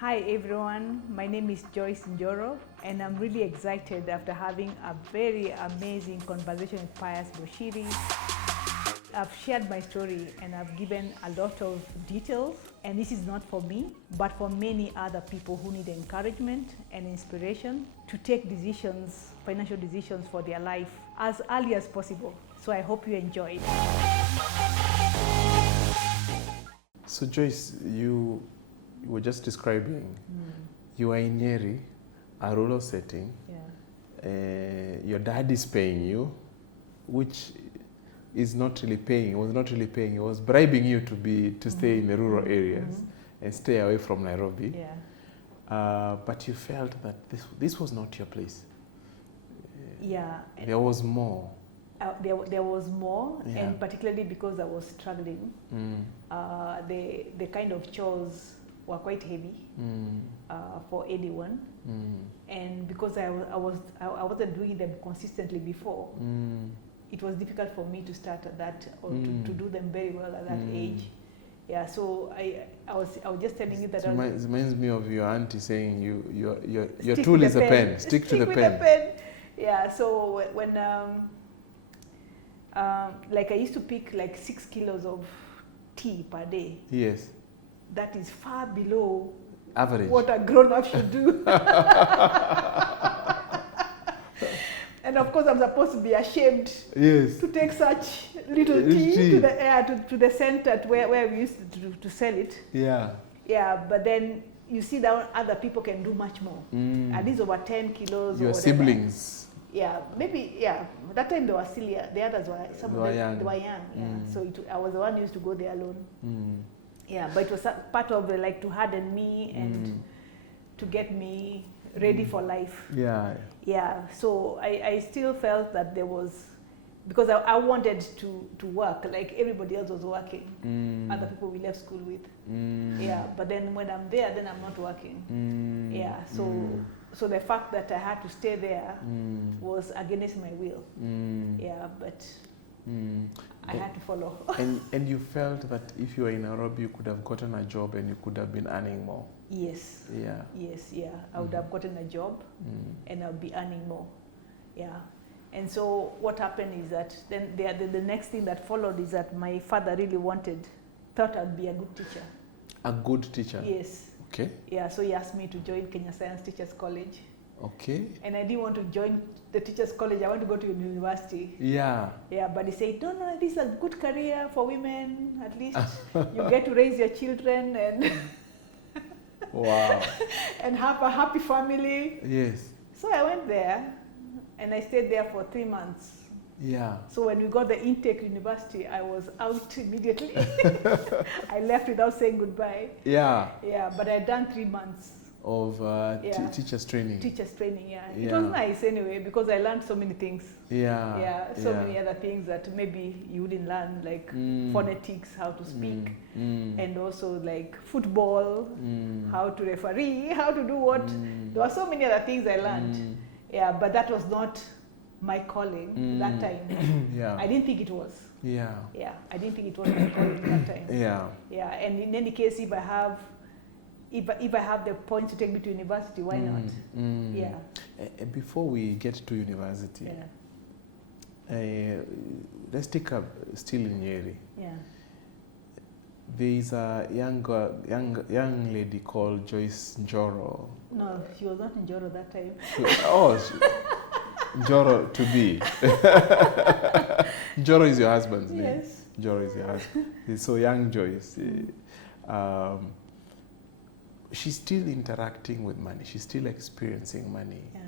Hi everyone, my name is Joyce Njoro and I'm really excited after having a very amazing conversation with Pius Boshiri. I've shared my story and I've given a lot of details, and this is not for me, but for many other people who need encouragement and inspiration to take decisions, financial decisions for their life as early as possible. So I hope you enjoy it. So Joyce, you were just describing, you are in Nyeri, a rural setting. Yeah. Your dad is paying you, which is not really paying. It was not really paying. He was bribing you to stay in the rural areas and stay away from Nairobi. Yeah. But you felt that this was not your place. Yeah. There was more. There was more, Yeah. and particularly because I was struggling, the kind of chores were quite heavy for anyone, and because I wasn't doing them consistently before, it was difficult for me to start at that or to do them very well at that age. Yeah, so I was just telling you that. It reminds me of your auntie saying your tool is a pen. Stick to the pen. Yeah. So when like I used to pick like 6 kilos of tea per day. Yes. That is far below average what a grown-up should do. And of course, I'm supposed to be ashamed to take such little tea to the center where we used to sell it. Yeah. Yeah, but then you see that other people can do much more. At least over 10 kilos. Your or siblings. Yeah, maybe, yeah. That time they were still young. The others were, some of them, young. they were young. Yeah. So I was the one who used to go there alone. Yeah, but it was part of like to harden me and to get me ready for life. Yeah. Yeah, so I still felt that there was, because I wanted to work like everybody else was working, other people we left school with. Yeah, but then when I'm there, then I'm not working. Yeah, so the fact that I had to stay there was against my will. Yeah, but I had to follow. and you felt that if you were in Nairobi, you could have gotten a job and you could have been earning more. Yes. Yeah. Yes, yeah. I would have gotten a job and I would be earning more. Yeah. And so what happened is that then the next thing that followed is that my father really thought I'd be a good teacher. A good teacher? Yes. Okay. Yeah, so he asked me to join Kenya Science Teachers College. Okay. And I didn't want to join the Teachers College. I want to go to university. Yeah. Yeah, but he said, no, this is a good career for women. At least you get to raise your children and wow. and have a happy family. Yes. So I went there and I stayed there for 3 months. Yeah. So when we got the intake university, I was out immediately. I left without saying goodbye. Yeah. Yeah, but I'd done 3 months of teachers training. Teachers training, yeah. It was nice anyway because I learned so many things. Yeah. Yeah, so many other things that maybe you wouldn't learn, like phonetics, how to speak, and also like football, how to referee, how to do what. There were so many other things I learned. Yeah, but that was not my calling that time. Yeah. I didn't think it was. Yeah. Yeah, I didn't think it was my calling that time. Yeah. Yeah, and in any case, if I have the points to take me to university, why not? Yeah. Before we get to university, let's take up still in Nyeri. Yeah. There is a young lady called Joyce Njoro. No, she was not in Njoro that time. Njoro to be. Njoro is your husband's name. Yes. Njoro is your husband. So young Joyce. She's still interacting with money. She's still experiencing money. Yeah.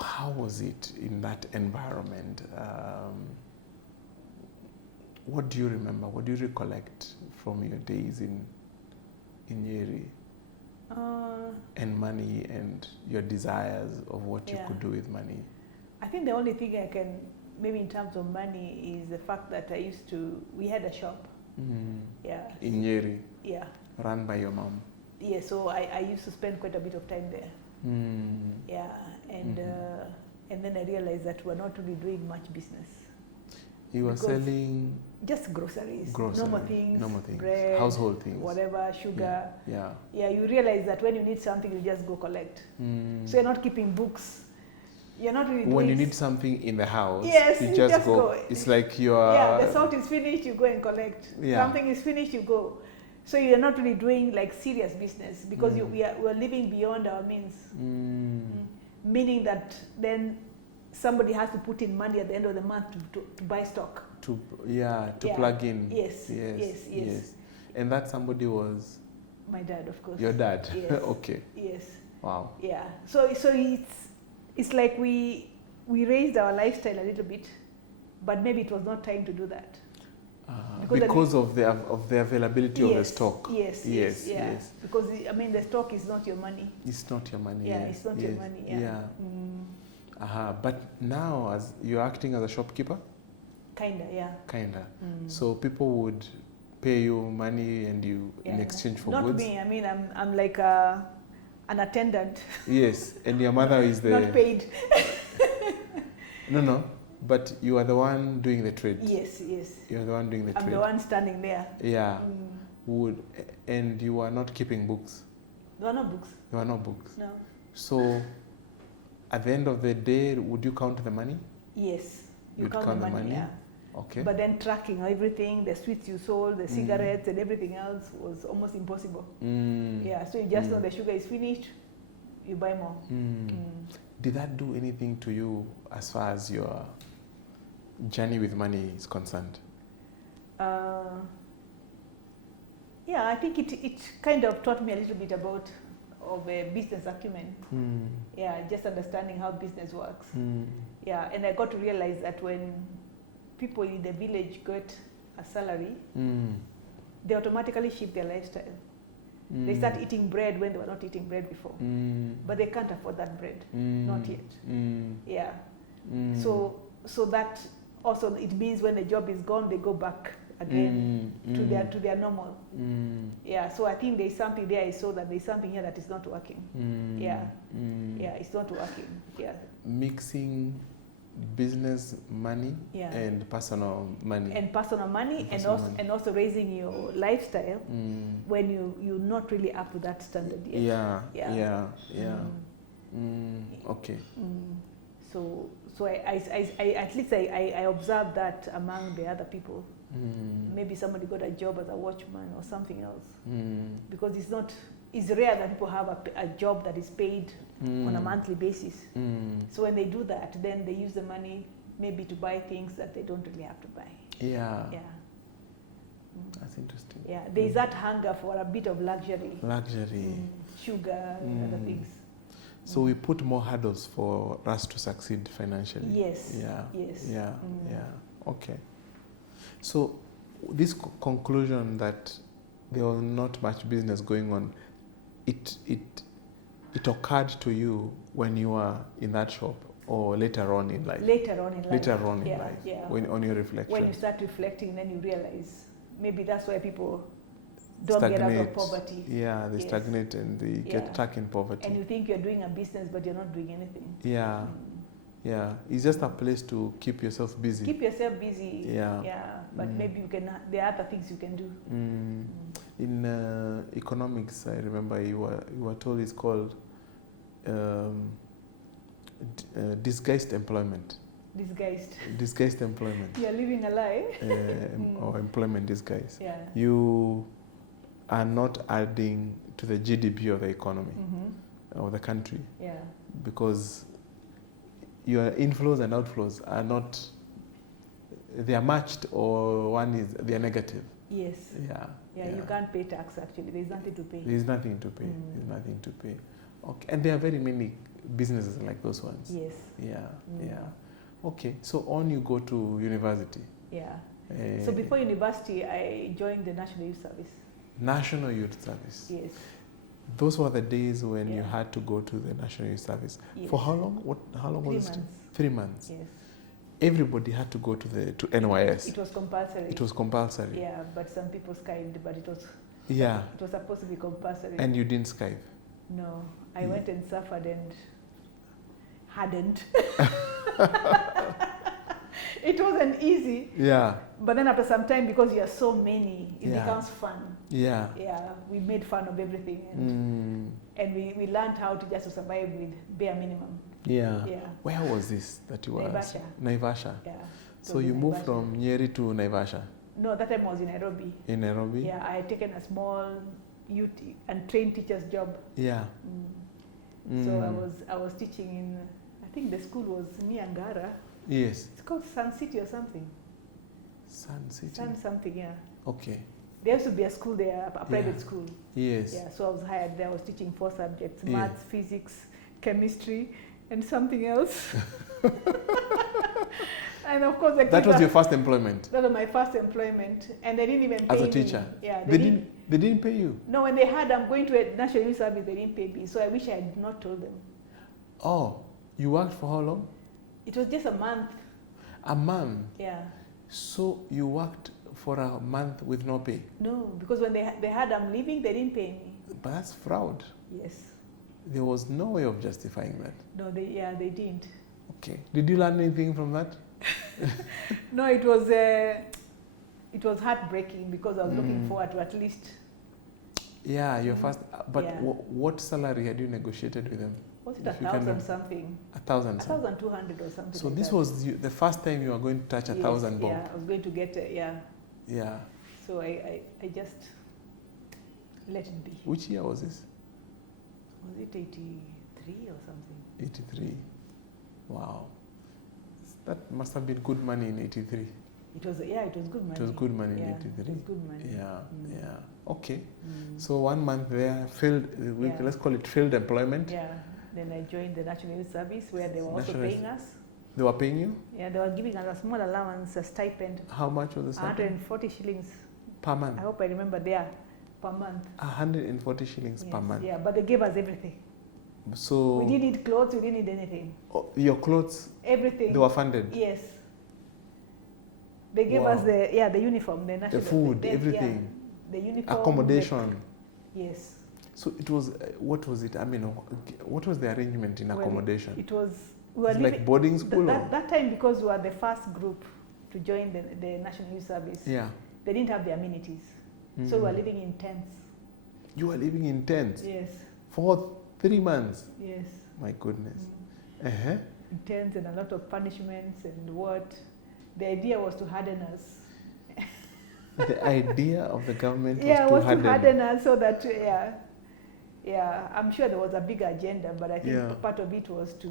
How was it in that environment? What do you remember? What do you recollect from your days in Nyeri? And money and your desires of what you could do with money? I think the only thing I can, maybe in terms of money, is the fact that we had a shop. Yeah. In Nyeri? Yeah. Run by your mom? Yeah, so I used to spend quite a bit of time there. Yeah, and then I realized that we're not really doing much business. You were selling just groceries, normal things, bread, household things, whatever, sugar. Yeah. You realize that when you need something, you just go collect. So you're not keeping books. You're not really when you need something in the house, yes, you just go. It's like you are... Yeah, the salt is finished, you go and collect. Yeah. Something is finished, you go. So you're not really doing like serious business because we're living beyond our means. Meaning that then somebody has to put in money at the end of the month to buy stock. To plug in. Yes. And that somebody was? My dad, of course. Your dad? Yes. Okay. Yes. Wow. Yeah. So it's like we raised our lifestyle a little bit, but maybe it was not time to do that. Because of the availability of the stock. Yes. Because I mean the stock is not your money. It's not your money. Yeah, it's not your money. Yeah. But now, as you're acting as a shopkeeper. Kinda. So people would pay you money and you in exchange for goods. Not me. I mean, I'm like an attendant. Yes, and your mother is the... Not paid. No. But you are the one doing the trade. Yes. You are the one doing the trade. I'm the one standing there. Yeah. And you are not keeping books. There are no books. There are no books. No. So, at the end of the day, would you count the money? Yes. You'd count the money? Yeah. Okay. But then tracking everything, the sweets you sold, the cigarettes and everything else was almost impossible. Yeah, so you just know the sugar is finished, you buy more. Did that do anything to you as far as your journey with money is concerned? Yeah, I think it kind of taught me a little bit of a business acumen. Yeah, just understanding how business works. Yeah, and I got to realize that when people in the village get a salary, they automatically shift their lifestyle. They start eating bread when they were not eating bread before. But they can't afford that bread, not yet. Yeah. So that also it means when the job is gone, they go back again to their normal. Yeah. So I think there's something there. I saw that there's something here that is not working. Yeah, it's not working. Yeah. Mixing business money and personal money. And also raising your lifestyle when you're not really up to that standard yet. Okay. So I at least I observed that among the other people. Maybe somebody got a job as a watchman or something else. Because it's rare that people have a job that is paid on a monthly basis. So when they do that, then they use the money maybe to buy things that they don't really have to buy. Yeah. That's interesting. Yeah, there's that hunger for a bit of luxury. Sugar and other things. So we put more hurdles for us to succeed financially. Yes. Yeah. Okay. So this conclusion that there was not much business going on, it occurred to you when you were in that shop or later on in life? Later on in life. When on your reflection. When you start reflecting, then you realize maybe that's why people don't get out of poverty. Yeah, they stagnate and they get stuck in poverty. And you think you're doing a business, but you're not doing anything. Yeah, it's just a place to keep yourself busy. But maybe there are other things you can do. In economics, I remember you were told it's called disguised employment. Disguised employment. You're living a lie. Or employment disguise. Yeah. You are not adding to the GDP of the economy of the country. Yeah. Because your inflows and outflows are not, they are matched, or they are negative. Yes. Yeah, you can't pay tax actually. There's nothing to pay. There's nothing to pay. Okay. And there are very many businesses like those ones. Yes. Yeah. Okay. So on you go to university. Yeah. So before university, I joined the National Youth Service. National Youth Service. Yes. Those were the days when you had to go to the National Youth Service. Yes. For how long? How long was it? 3 months. Yes. Everybody had to go to NYS. It was compulsory. It was compulsory. Yeah, but some people skived, but it was. Yeah. It was supposed to be compulsory. And you didn't skive? No, I went and suffered and hadn't. It wasn't easy. Yeah. But then after some time, because you are so many, it Yeah. becomes fun. Yeah. Yeah, we made fun of everything, and we learned how to just survive with bare minimum. Yeah. Yeah. Where was this that you were? Naivasha. Naivasha. Yeah. So you moved Naivasha. from Nyeri to Naivasha? No, that time I was in Nairobi. In Nairobi? Yeah, I had taken a small youth and trained teacher's job. Yeah. So I was teaching in, I think the school was near Ngara. Yes. It's called Sun City or something. Sun City. Sun something, yeah. Okay. There used to be a school there, a private school. Yes. Yeah, so I was hired there. I was teaching 4 subjects: Yeah. maths, physics, chemistry, and something else. And of course, That was your first employment? That was my first employment, and they didn't even pay me. As a teacher? Yeah, They didn't pay you? No, when they heard I'm going to a national youth service, they didn't pay me. So I wish I had not told them. Oh, you worked for how long? It was just a month. A month? Yeah. So you worked for a month with no pay? No, because when they heard I'm leaving, they didn't pay me. But that's fraud. Yes. There was no way of justifying that. No, they didn't. Okay. Did you learn anything from that? No, it was heartbreaking because I was looking forward to at least. Yeah, your first. But Yeah. what salary had you negotiated with them? Was it If you can 1,000 something? 1,000 something. 1,200 or something. So like this that. was the first time you were going to touch Yes, 1,000 bob. Yeah, I was going to get yeah. Yeah. So I just let it be. Which year was this? Was it 83 or something? 83. Wow. That must have been good money in 83. It was it was good money. It was good money Yeah, in 83. it was good money. Yeah, yeah. Okay. Mm. So 1 month there, Yeah. let's call it field employment. Yeah. Then I joined the National Youth Service where they were also National- paying us. They were paying you? Yeah, they were giving us a small allowance, a stipend. How much was the stipend? 140 shillings. Per month? I hope I remember there, per month. 140 shillings per Yes, month. Yeah, but they gave us everything. So We didn't need clothes, we didn't need anything. your clothes, Everything. they were funded? Yes. They gave us the uniform, the national. The food, yeah, everything. the uniform. Accommodation. Yes. So it was, what was it? I mean, what was the arrangement in Well, accommodation? It was, we were It's like boarding school? that time, because we were the first group to join the National Youth Service, Yeah. they didn't have the amenities. So we were living in tents. You were living in tents? Yes. For 3 months? Yes. My goodness. Uh-huh. In tents and a lot of punishments and what. The idea was to harden us. The idea of the government was to to harden us so that, I'm sure there was a bigger agenda, but I think Yeah. part of it was to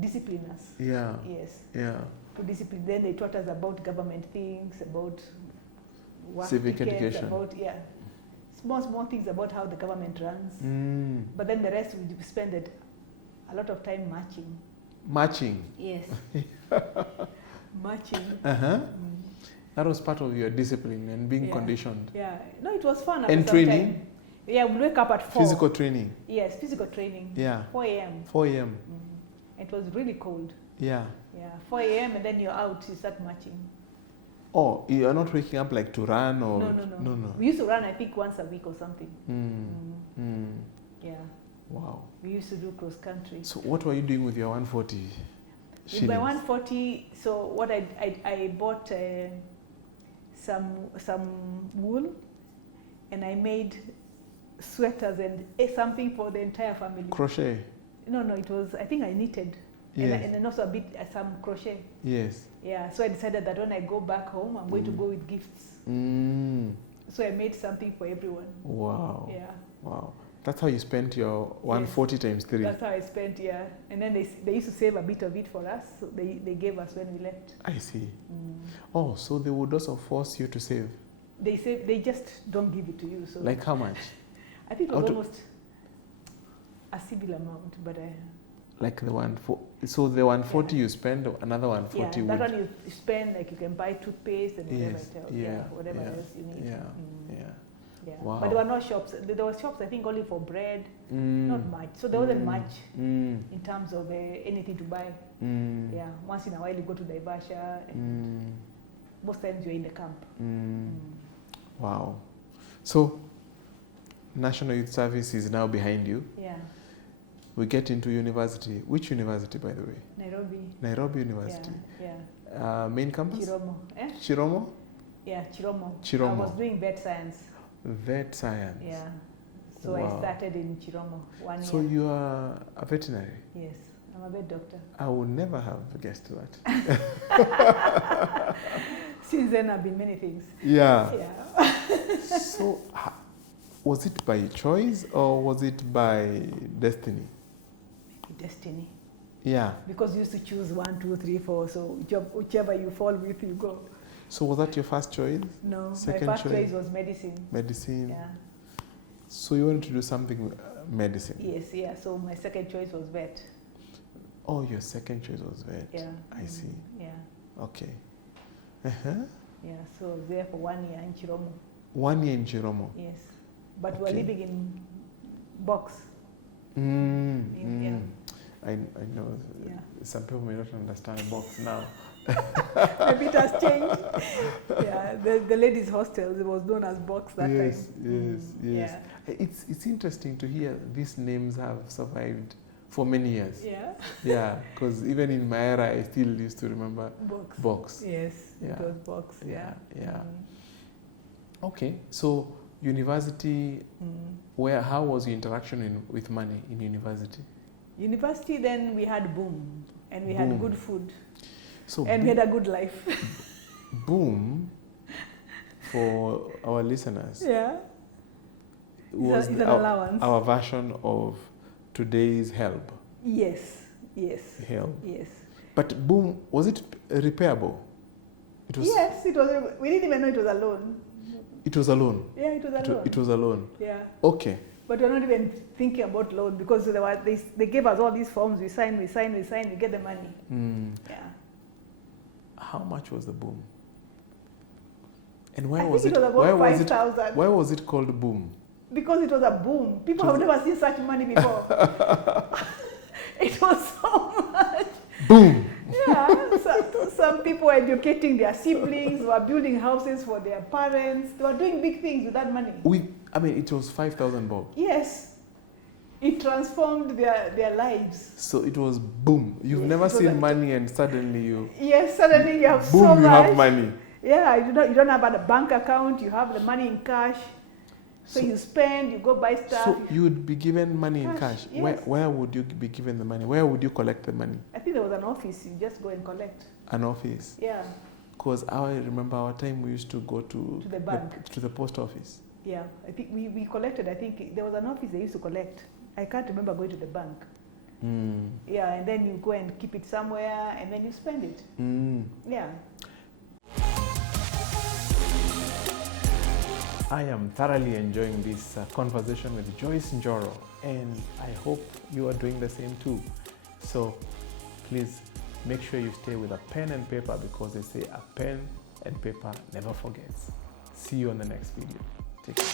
discipline us. Yeah. Yes, Yeah. to discipline. Then they taught us about government things, about work Civic tickets, education. about, small things about how the government runs. Mm. But then the rest we spent a lot of time marching. Marching. Yes. Marching. Uh-huh. That was part of your discipline and being Yeah. conditioned. Yeah. No, it was fun. After And some training? time. Yeah, we wake up at 4. Physical training. Yes, physical training. Yeah. 4 a.m. 4 a.m. It was really cold. Yeah. Yeah, 4 a.m. and then you're out, you start marching. Oh, you're not waking up like to run or? No. We used to run, I think, once a week or something. Yeah. Wow. We used to do cross country. So what were you doing with your 140 shillings? With my 140, so what I bought some wool, and I made sweaters and something for the entire family. Crochet? No, it was, I think I knitted. Yes. And then also a bit some crochet. Yes. Yeah, so I decided that when I go back home, I'm going to go with gifts. So I made something for everyone. Wow. Yeah. Wow. That's how you spent your 140 times 3. That's how I spent, yeah. And then they used to save a bit of it for us, so they gave us when we left. I see. Oh, so they would also force you to save? They just don't give it to you. So Like how much? I think it was almost a civil amount, but like the 140. So the 140 you spend, another 140 that one you spend, like you can buy toothpaste and whatever, Yes. whatever else you need. Yeah. Yeah. Wow. But there were no shops. There were shops, I think, only for bread, not much. So there wasn't much in terms of anything to buy. Yeah. Once in a while you go to Naivasha, and most times you're in the camp. Wow. So National Youth Service is now behind you. Yeah. We get into university. Which university, by the way? Nairobi. Nairobi University. Yeah. Main campus? Chiromo. Eh? Chiromo? Yeah, Chiromo. Chiromo. I was doing vet science. Vet science. Yeah. So I started in Chiromo 1 year. So you are a veterinary? Yes, I'm a vet doctor. I would never have guessed that. Since then, I've been many things. Yeah. Yeah. So, was it by choice or was it by destiny? Destiny. Yeah. Because you used to choose 1, 2, 3, 4. So whichever you fall with, you go. So was that your first choice? No, Second my first choice was medicine. Medicine. Yeah. So you wanted to do something medicine? Yes, yeah. So my second choice was vet. Oh, your second choice was vet. Yeah. I see. Yeah. Okay. Uh-huh. Yeah. So I was there for 1 year in Chiromo. 1 year in Chiromo. Yes, but we were living in box. Yeah. I know some people may not understand box now. Maybe it has changed. Yeah, the ladies' hostel, it was known as box that time. Yes. Yeah. It's interesting to hear these names have survived for many years. Yeah. Yeah, because even in my era, I still used to remember box. Yes, yeah. It was box. Yeah. Okay, so university, how was your interaction with money in university? University, then we had boom, and we had good food, so and we had a good life. Boom, for our listeners, was an allowance. Our version of today's help. Yes. Help. Yes. But boom, was it repairable? It was. Yes, it was. We didn't even know it was a loan. It was a loan? Yeah, it was a loan. It was a loan? Yeah. Okay. But we're not even thinking about loan because they gave us all these forms. We sign, we get the money. Yeah. How much was the boom? And why was it? About 5,000. Why was it called boom? Because it was a boom. People have never seen such money before. It was so much. Boom. Yeah. Some people were educating their siblings, were building houses for their parents. They were doing big things with that money. It was 5,000 bob. Yes. It transformed their lives. So it was boom. You've never seen money and suddenly you... Yes, suddenly you have boom, so much. you have money. Yeah, you don't have a bank account. You have the money in cash. So you spend, you go buy stuff. So you would be given money in cash. Yes. Where would you be given the money? Where would you collect the money? I think there was an office. You just go and collect. An office? Yeah. Because I remember our time we used to go to the bank. To the post office. Yeah. I think we collected. I think there was an office they used to collect. I can't remember going to the bank. Yeah, and then you go and keep it somewhere and then you spend it. Yeah. I am thoroughly enjoying this conversation with Joyce Njoro, and I hope you are doing the same too. So please make sure you stay with a pen and paper because they say a pen and paper never forgets. See you on the next video. Take care.